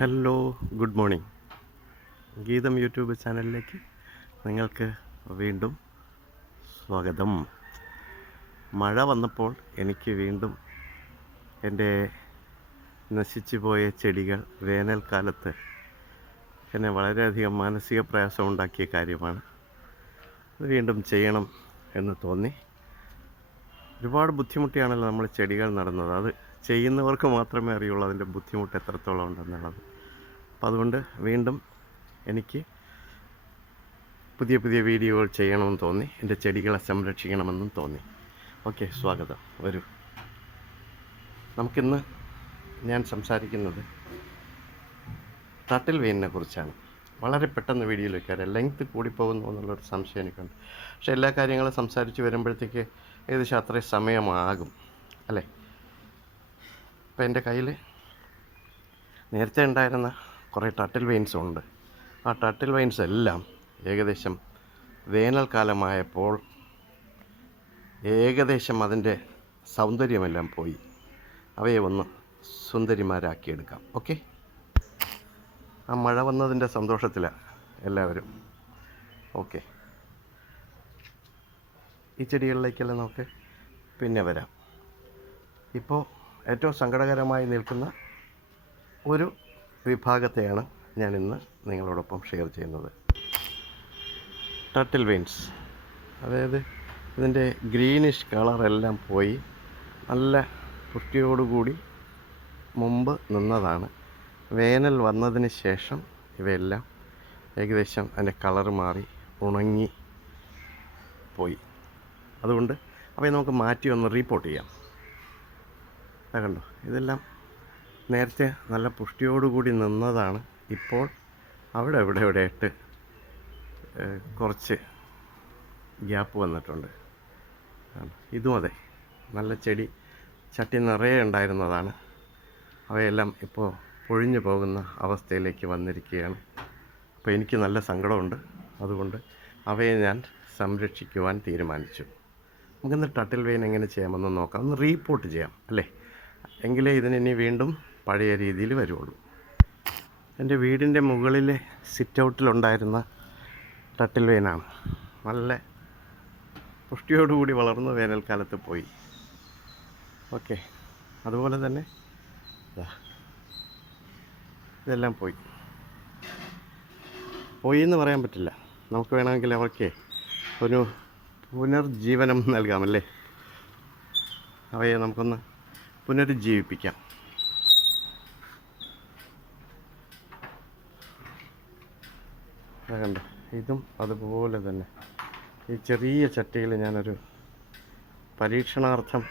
Hello good morning Geetham YouTube ചാനലിലേക്ക് നിങ്ങൾക്ക് വീണ്ടും സ്വാഗതം. മഴ വന്നപ്പോൾ എനിക്ക് വീണ്ടും എന്റെ നശിച്ചു പോയ ചെടികൾ വേനൽക്കാലത്ത് എന്നെ വളരെയധികം മാനസിക പ്രയാസം ഉണ്ടാക്കിയ കാര്യമാണ്. അത് വീണ്ടും ചെയ്യണം എന്ന് തോന്നി. ഒരുപാട് ബുദ്ധിമുട്ടിയാണല്ലോ നമ്മൾ ചെടികൾ നടന്നത്. അത് ചെയ്യുന്നവർക്ക് മാത്രമേ അറിയുള്ളൂ അതിന്റെ ബുദ്ധിമുട്ട് എത്രത്തോളം ഉണ്ടെന്നുള്ളത്. അപ്പം അതുകൊണ്ട് വീണ്ടും എനിക്ക് പുതിയ പുതിയ വീഡിയോകൾ ചെയ്യണമെന്ന് തോന്നി. എന്റെ ചെടികളെ സംരക്ഷിക്കണമെന്നും തോന്നി. ഓക്കെ സ്വാഗതം. വരൂ. നമുക്കിന്ന് ഞാൻ സംസാരിക്കുന്നത് തട്ടിൽ വെയിനിനെ കുറിച്ചാണ്. വളരെ പെട്ടെന്ന് വീഡിയോയിലേക്ക് വരാം ലെങ്ത് കൂടിപ്പോകുന്നു എന്നുള്ളൊരു സംശയം എനിക്കുണ്ട്. പക്ഷേ എല്ലാ കാര്യങ്ങളും സംസാരിച്ച് വരുമ്പോഴത്തേക്ക് ഏകദേശം അത്രയും സമയമാകും. അല്ലേ? അപ്പം എന്റെ കയ്യിൽ നേരത്തെ ഉണ്ടായിരുന്ന കുറേ ടട്ടിൽ വെയിൻസ് ഉണ്ട്. ആ ടട്ടിൽ വെയിൻസ് എല്ലാം ഏകദേശം വേനൽക്കാലമായപ്പോൾ ഏകദേശം അതിന്റെ സൗന്ദര്യമെല്ലാം പോയി. അവയെ ഒന്ന് സുന്ദരിമാരാക്കിയെടുക്കാം. ഓക്കെ? ആ മഴ വന്നതിന്റെ സന്തോഷത്തിലാണ് എല്ലാവരും. ഓക്കെ. ഈ ചെടികളിലേക്കെല്ലാം നമുക്ക് പിന്നെ വരാം. ഇപ്പോൾ ഏറ്റവും സങ്കടകരമായി നിൽക്കുന്ന ഒരു വിഭാഗത്തെയാണ് ഞാൻ ഇന്ന് നിങ്ങളോടൊപ്പം ഷെയർ ചെയ്യുന്നത്. ടട്ടിൽ വെയിൻസ് അതായത് ഇതിന്റെ ഗ്രീനിഷ് കളറെല്ലാം പോയി നല്ല പുഷ്ടിയോടുകൂടി മുമ്പ് നിന്നതാണ്. വേനൽ വന്നതിന് ശേഷം ഇവയെല്ലാം ഏകദേശം അതിന്റെ കളർ മാറി ഉണങ്ങി പോയി. അതുകൊണ്ട് അവയെ നമുക്ക് മാറ്റി ഒന്ന് റീപ്പോർട്ട് ചെയ്യാം. കണ്ടോ? ഇതെല്ലാം നേരത്തെ നല്ല പുഷ്ടിയോടുകൂടി നിന്നതാണ് ഇപ്പോൾ അവിടെ ഇവിടെ ഇവിടെ ഇട്ട് കുറച്ച് ഗ്യാപ്പ് വന്നിട്ടുണ്ട്. ഇതും അതെ നല്ല ചെടി ചട്ടി നിറയെ ഉണ്ടായിരുന്നതാണ്. അവയെല്ലാം ഇപ്പോൾ പൊഴിഞ്ഞു പോകുന്ന അവസ്ഥയിലേക്ക് വന്നിരിക്കുകയാണ്. അപ്പോൾ എനിക്ക് നല്ല സങ്കടമുണ്ട്. അതുകൊണ്ട് അവയെ ഞാൻ സംരക്ഷിക്കുവാൻ തീരുമാനിച്ചു. നമുക്കിന്ന് ടട്ടിൽ വെയിൻ എങ്ങനെ ചെയ്യാമെന്ന് നോക്കാം. ഒന്ന് റീപോർട്ട് ചെയ്യാം അല്ലേ? എങ്കിലേ ഇതിനി വീണ്ടും പഴയ രീതിയിൽ വരുള്ളൂ എന്റെ വീടിന്റെ മുകളിലെ സിറ്റ് ഔട്ടിലുണ്ടായിരുന്ന ടട്ടിൽ വേനാണ്. നല്ല പുഷ്ടിയോടുകൂടി വളർന്ന് വേനൽക്കാലത്ത് പോയി. ഓക്കെ അതുപോലെ തന്നെ ഇതെല്ലാം പോയി. പോയി എന്ന് പറയാൻ പറ്റില്ല. നമുക്ക് വേണമെങ്കിൽ അവയ്ക്ക് ഒരു പുനർജീവനം നൽകാമല്ലേ അവയെ നമുക്കൊന്ന് പുനരുജ്ജീവിപ്പിക്കാം. കണ്ടോ? ഇതും അതുപോലെ തന്നെ. ഈ ചെറിയ ചട്ടിയിൽ ഞാനൊരു പരീക്ഷണാർത്ഥം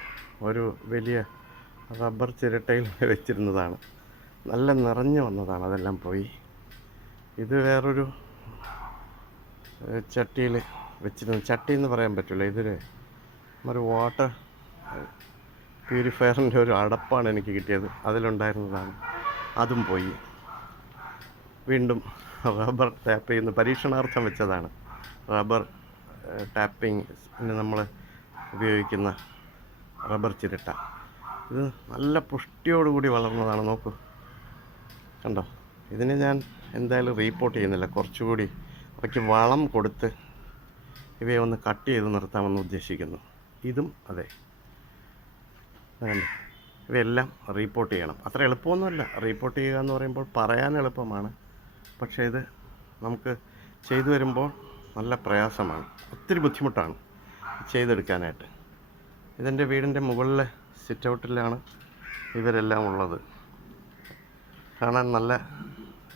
ഒരു വലിയ റബ്ബർ ചിരട്ടയിൽ വെച്ചിരുന്നതാണ്. നല്ല നിറഞ്ഞു വന്നതാണ്. അതെല്ലാം പോയി. ഇത് വേറൊരു ചട്ടിയിൽ വെച്ചിരുന്നു. ചട്ടി എന്ന് പറയാൻ പറ്റില്ല. ഇതൊരു ഒരു വാട്ടർ പ്യൂരിഫയറിന്റെ ഒരു അടപ്പാണ് എനിക്ക് കിട്ടിയത്. അതിലുണ്ടായിരുന്നതാണ്. അതും പോയി. വീണ്ടും റബ്ബർ ടാപ്പ് ചെയ്യുന്ന. പരീക്ഷണാർത്ഥം വെച്ചതാണ്. റബ്ബർ ടാപ്പിംഗ് നമ്മൾ ഉപയോഗിക്കുന്ന റബ്ബർ ചിരട്ട. ഇത് നല്ല പുഷ്ടിയോടുകൂടി വളർന്നതാണ്. നോക്കൂ. കണ്ടോ? ഇതിനെ ഞാൻ എന്തായാലും റീപ്പോർട്ട് ചെയ്യുന്നില്ല. കുറച്ചുകൂടി അവയ്ക്ക് വളം കൊടുത്ത് ഇവയെ ഒന്ന് കട്ട് ചെയ്ത് നിർത്താമെന്ന് ഉദ്ദേശിക്കുന്നു. ഇതും അതെ. ഇവയെല്ലാം റീപ്പോർട്ട് ചെയ്യണം. അത്ര എളുപ്പമൊന്നുമല്ല. റീപ്പോർട്ട് ചെയ്യുക എന്ന് പറയുമ്പോൾ പറയാൻ എളുപ്പമാണ്. പക്ഷേ ഇത് നമുക്ക് ചെയ്തു വരുമ്പോൾ നല്ല പ്രയാസമാണ്. ഒത്തിരി ബുദ്ധിമുട്ടാണ് ചെയ്തെടുക്കാനായിട്ട്. ഇതെന്റെ വീടിന്റെ മുകളിലെ സിറ്റ് ഔട്ടിലാണ് ഇവരെല്ലാം ഉള്ളത്. കാണാൻ നല്ല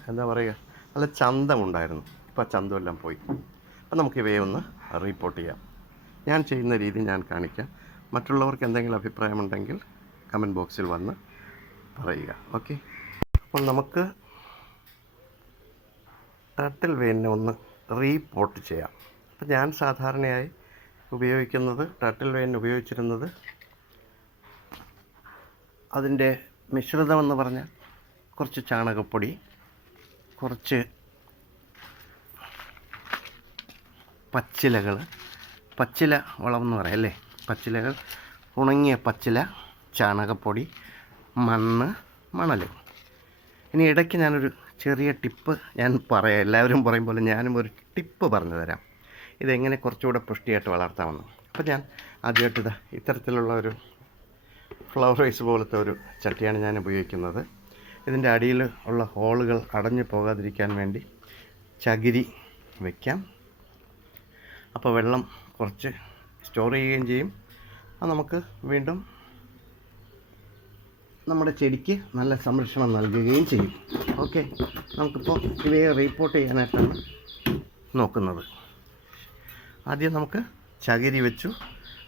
എന്താ പറയുക നല്ല ചന്തമുണ്ടായിരുന്നു. ഇപ്പോൾ ആ ചന്തമെല്ലാം പോയി. അപ്പം നമുക്ക് ഇവയെ ഒന്ന് റിപ്പോർട്ട് ചെയ്യാം. ഞാൻ ചെയ്യുന്ന രീതി ഞാൻ കാണിക്കാം. മറ്റുള്ളവർക്ക് എന്തെങ്കിലും അഭിപ്രായമുണ്ടെങ്കിൽ കമന്റ് ബോക്സിൽ വന്ന് പറയുക. ഓക്കെ അപ്പോൾ നമുക്ക് ടട്ടിൽ വെയിനെ ഒന്ന് റീപോർട്ട് ചെയ്യാം. അപ്പോൾ ഞാൻ സാധാരണയായി ഉപയോഗിക്കുന്നത് ടർട്ടിൽ വെയിൻ ഉപയോഗിച്ചിരുന്നത് അതിന്റെ മിശ്രിതമെന്ന് പറഞ്ഞാൽ കുറച്ച് ചാണകപ്പൊടി കുറച്ച് പച്ചിലകൾ പച്ചില വളം എന്ന് പറയാം അല്ലേ? പച്ചിലകൾ ഉണങ്ങിയ പച്ചില ചാണകപ്പൊടി മണ്ണ് മണൽ ഇനി ഇടയ്ക്ക് ഞാനൊരു ചെറിയ ടിപ്പ് ഞാൻ പറയാം. എല്ലാവരും പറയും പോലെ ഞാനും ഒരു ടിപ്പ് പറഞ്ഞു തരാം. ഇതെങ്ങനെ കുറച്ചുകൂടെ പുഷ്ടിയായിട്ട് വളർത്താമെന്ന്. അപ്പോൾ ഞാൻ ആദ്യമായിട്ട് ഇതാ ഇത്തരത്തിലുള്ള ഒരു ഫ്ലവർ റൈസ് പോലത്തെ ഒരു ചട്ടിയാണ് ഞാൻ ഉപയോഗിക്കുന്നത്. ഇതിന്റെ അടിയിൽ ഉള്ള ഹോളുകൾ അടഞ്ഞു പോകാതിരിക്കാൻ വേണ്ടി ചകിരി വയ്ക്കാം അപ്പോൾ വെള്ളം കുറച്ച് സ്റ്റോർ ചെയ്യുകയും ചെയ്യും. അത് നമുക്ക് വീണ്ടും നമ്മുടെ ചെടിക്ക് നല്ല സംരക്ഷണം നൽകുകയും ചെയ്യും. ഓക്കെ? നമുക്കിപ്പോൾ ഇവയെ റിപ്പോർട്ട് ചെയ്യാനായിട്ടാണ് നോക്കുന്നത്. ആദ്യം നമുക്ക് ചകിരി വെച്ചു.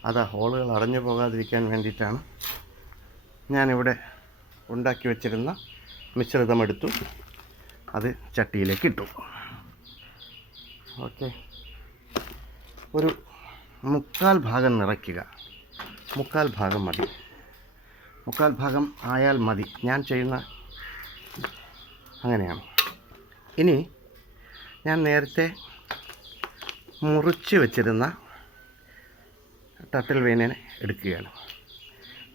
അത് ഹോളുകൾ അടഞ്ഞു പോകാതിരിക്കാൻ വേണ്ടിയിട്ടാണ് ഞാനിവിടെ ഉണ്ടാക്കി വെച്ചിരുന്ന മിശ്രിതം എടുത്തു. അത് ചട്ടിയിലേക്ക് ഇട്ടു. ഓക്കെ? ഒരു മുക്കാൽ ഭാഗം നിറയ്ക്കുക. മുക്കാൽ ഭാഗം മതി. മുക്കാൽ ഭാഗം ആയാൽ മതി. ഞാൻ ചെയ്യുന്ന അങ്ങനെയാണ്. ഇനി ഞാൻ നേരത്തെ മുറിച്ച് വെച്ചിരുന്ന ടട്ടിൽ വേനനെ എടുക്കുകയാണ്.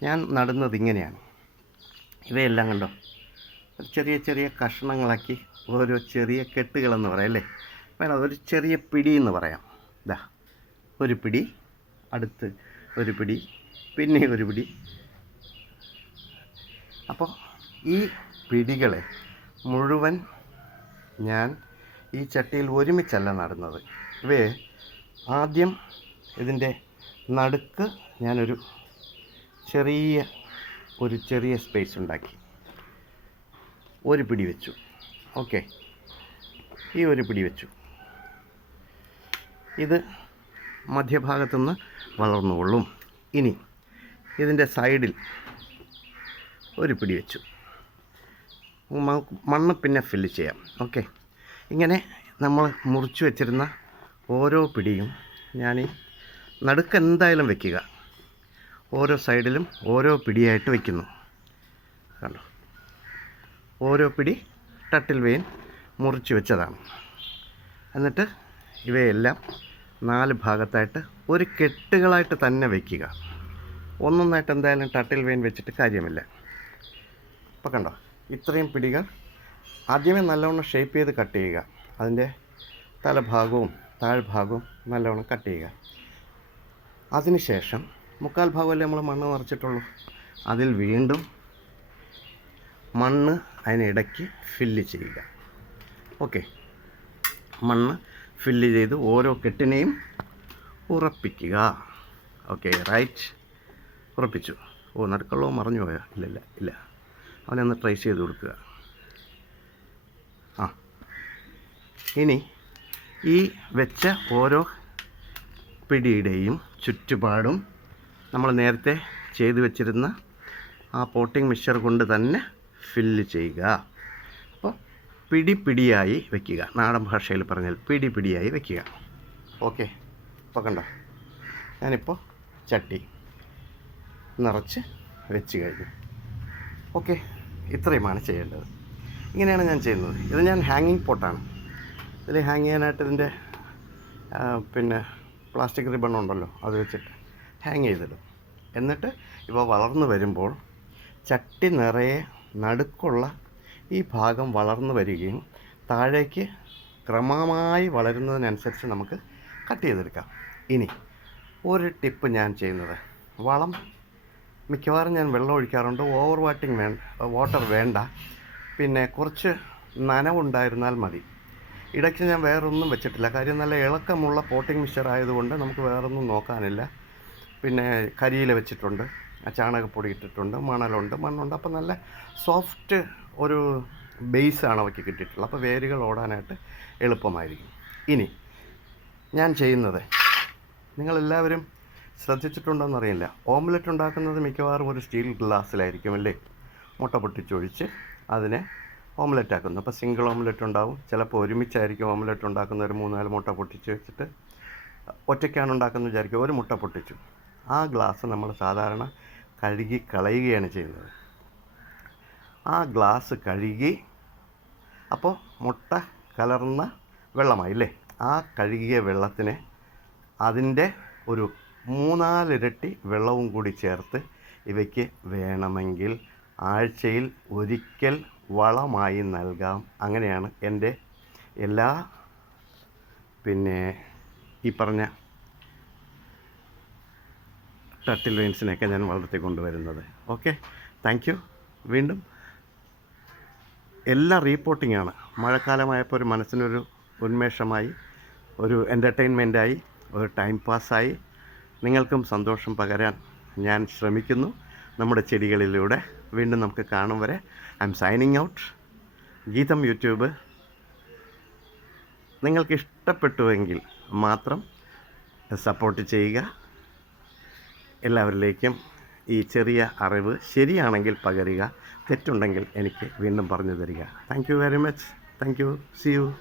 ഞാൻ നടുന്നത് ഇങ്ങനെയാണ്. ഇവയെല്ലാം കണ്ടോ? ചെറിയ ചെറിയ കഷ്ണങ്ങളാക്കി ഓരോ ചെറിയ കെട്ടുകളെന്ന് പറയാം അല്ലേ? വേണം ഒരു ചെറിയ പിടി എന്ന് പറയാം. ഇതാ ഒരു പിടി അടുത്ത് ഒരു പിടി പിന്നെ ഒരു പിടി അപ്പോൾ ഈ പിടികളെ മുഴുവൻ ഞാൻ ഈ ചട്ടിയിൽ ഒരുമിച്ചല്ല നടുന്നത്. ഇവയെ ആദ്യം ഇതിന്റെ നടുക്ക് ഞാനൊരു ചെറിയ ഒരു ചെറിയ സ്പേസ് ഉണ്ടാക്കി. ഒരു പിടി വെച്ചു. ഓക്കെ. ഈ ഒരു പിടി വെച്ചു. ഇത് മധ്യഭാഗത്തുനിന്ന് വളർന്നുകൊള്ളും. ഇനി ഇതിന്റെ സൈഡിൽ ഒരു പിടി വെച്ചു. മണ്ണ് പിന്നെ ഫില്ല് ചെയ്യാം. ഓക്കെ ഇങ്ങനെ നമ്മൾ മുറിച്ച് വെച്ചിരുന്ന ഓരോ പിടിയും ഞാൻ നടുക്ക് എന്തായാലും വെക്കുക. ഓരോ സൈഡിലും ഓരോ പിടിയായിട്ട് വയ്ക്കുന്നു കണ്ടോ? ഓരോ പിടി ടട്ടിൽ വെയിൻ മുറിച്ച് വെച്ചതാണ്. എന്നിട്ട് ഇവയെല്ലാം നാല് ഭാഗത്തായിട്ട് ഒരു കെട്ടുകളായിട്ട് തന്നെ വയ്ക്കുക ഒന്നൊന്നായിട്ട് എന്തായാലും ടട്ടിൽ വെയിൻ വെച്ചിട്ട് കാര്യമില്ല. ഇപ്പോൾ കണ്ടോ? ഇത്രയും പിടികൾ ആദ്യമേ നല്ലവണ്ണം ഷേപ്പ് ചെയ്ത് കട്ട് ചെയ്യുക. അതിന്റെ തലഭാഗവും താഴ്ഭാഗവും നല്ലവണ്ണം കട്ട് ചെയ്യുക. അതിനുശേഷം മുക്കാൽ ഭാഗമല്ലേ നമ്മൾ മണ്ണ് നിറച്ചിട്ടുള്ളൂ? അതിൽ വീണ്ടും മണ്ണ് അതിനിടയ്ക്ക് ഫില്ല് ചെയ്യുക. ഓക്കെ മണ്ണ് ഫില്ല് ചെയ്ത് ഓരോ കെട്ടിനെയും ഉറപ്പിക്കുക. ഓക്കെ റൈറ്റ് ഉറപ്പിച്ചു. ഓ നടുക്കുള്ളോ മറഞ്ഞു പോയോ? ഇല്ല ഇല്ല ഇല്ല. അവനെ ഒന്ന് ട്രൈ ചെയ്ത് കൊടുക്കുക. ആ. ഇനി ഈ വെച്ച ഓരോ പിടിയുടെയും ചുറ്റുപാടും നമ്മൾ നേരത്തെ ചെയ്തു വെച്ചിരുന്ന ആ പോട്ടിംഗ് മിക്സർ കൊണ്ട് തന്നെ ഫില്ല് ചെയ്യുക. അപ്പോൾ പിടി പിടിയായി വയ്ക്കുക നാടൻ ഭാഷയിൽ പറഞ്ഞാൽ പിടി പിടിയായി വയ്ക്കുക ഓക്കെ. ഇപ്പോൾ കണ്ടോ? ഞാനിപ്പോൾ ചട്ടി നിറച്ച് വെച്ച് കഴിഞ്ഞു. ഓക്കെ. ഇത്രയുമാണ് ചെയ്യേണ്ടത്. ഇങ്ങനെയാണ് ഞാൻ ചെയ്യുന്നത്. ഇത് ഞാൻ ഹാങ്ങിങ് പോട്ടാണ് ഇതിൽ ഹാങ് ചെയ്യാനായിട്ട് ഇതിന്റെ പിന്നെ പ്ലാസ്റ്റിക് റിബൺ ഉണ്ടല്ലോ അത് വെച്ചിട്ട് ഹാങ് ചെയ്തിടും. എന്നിട്ട് ഇവ വളർന്നു വരുമ്പോൾ ചട്ടി നിറയെ നടുക്കുള്ള ഈ ഭാഗം വളർന്നു വരികയും താഴേക്ക് ക്രമമായി വളരുന്നതിനനുസരിച്ച് നമുക്ക് കട്ട് ചെയ്തെടുക്കാം. ഇനി ഒരു ടിപ്പ് ഞാൻ ചെയ്യുന്നത്. വളം മിക്കവാറും ഞാൻ വെള്ളം ഒഴിക്കാറുണ്ട്. ഓവർ വാട്ടിങ് വേ വാട്ടർ വേണ്ട. പിന്നെ കുറച്ച് നനവുണ്ടായിരുന്നാൽ മതി. ഇടയ്ക്ക് ഞാൻ വേറൊന്നും വെച്ചിട്ടില്ല. കാര്യം നല്ല ഇളക്കമുള്ള പോട്ടിംഗ് മിക്സർ ആയതുകൊണ്ട് നമുക്ക് വേറൊന്നും നോക്കാനില്ല. പിന്നെ കരിയില വെച്ചിട്ടുണ്ട്. ചാണകപ്പൊടി ഇട്ടിട്ടുണ്ട്. മണലുണ്ട്. മണ്ണുണ്ട്. അപ്പോൾ നല്ല സോഫ്റ്റ് ഒരു ബേസാണ് അവയ്ക്ക് കിട്ടിയിട്ടുള്ളത്. അപ്പോൾ വേരുകൾ ഓടാനായിട്ട് എളുപ്പമായിരിക്കും. ഇനി ഞാൻ ചെയ്യുന്നത്. നിങ്ങളെല്ലാവരും ശ്രദ്ധിച്ചിട്ടുണ്ടോയെന്നറിയില്ല ഓംലെറ്റ് ഉണ്ടാക്കുന്നത് മിക്കവാറും ഒരു സ്റ്റീൽ ഗ്ലാസ്സിലായിരിക്കും അല്ലേ? മുട്ട പൊട്ടിച്ചൊഴിച്ച് അതിനെ ഓംലെറ്റ് ആക്കുന്നു. അപ്പോൾ സിംഗിൾ ഓംലെറ്റ് ഉണ്ടാവും. ചിലപ്പോൾ ഒരുമിച്ചായിരിക്കും ഓംലെറ്റ് ഉണ്ടാക്കുന്ന ഒരു മൂന്നാൽ മുട്ട പൊട്ടിച്ച് വെച്ചിട്ട് ഒറ്റയ്ക്കാണ് ഉണ്ടാക്കുന്നത് വിചാരിക്കും. ഒരു മുട്ട പൊട്ടിച്ചു. ആ ഗ്ലാസ് നമ്മൾ സാധാരണ കഴുകി കളയുകയാണ് ചെയ്യുന്നത്. ആ ഗ്ലാസ് കഴുകി അപ്പോൾ മുട്ട കലർന്ന വെള്ളമായില്ലേ ആ കഴുകിയ വെള്ളത്തിനെ അതിന്റെ ഒരു മൂന്നാലിരട്ടി വെള്ളവും കൂടി ചേർത്ത് ഇവയ്ക്ക് വേണമെങ്കിൽ ആഴ്ചയിൽ ഒരിക്കൽ വളമായി നൽകാം. അങ്ങനെയാണ് എന്റെ എല്ലാ പിന്നെ ഈ പറഞ്ഞ ടട്ടിൽ വെയിൻസിനെയൊക്കെ ഞാൻ വളർത്തിക്കൊണ്ടുവരുന്നത് ഓക്കെ താങ്ക് യു വീണ്ടും എല്ലാ റീപ്പോർട്ടിങ്ങാണ് മഴക്കാലമായപ്പോൾ ഒരു മനസ്സിനൊരു ഉന്മേഷമായി ഒരു എന്റർടൈൻമെന്റായി ഒരു ടൈം പാസ്സായി നിങ്ങൾക്കും സന്തോഷം പകരാൻ ഞാൻ ശ്രമിക്കുന്നു. നമ്മുടെ ചെടികളിലൂടെ വീണ്ടും നമുക്ക് കാണും വരെ. I'm signing out Geetham YouTube. നിങ്ങൾക്ക് ഇഷ്ടപ്പെട്ടുവെങ്കിൽ മാത്രം സപ്പോർട്ട് ചെയ്യുക. എല്ലാവരിലേക്കും ഈ ചെറിയ അറിവ് ശരിയാണെങ്കിൽ പകരുക. തെറ്റുണ്ടെങ്കിൽ എനിക്ക് വീണ്ടും പറഞ്ഞു തരിക. Thank you very much thank you see you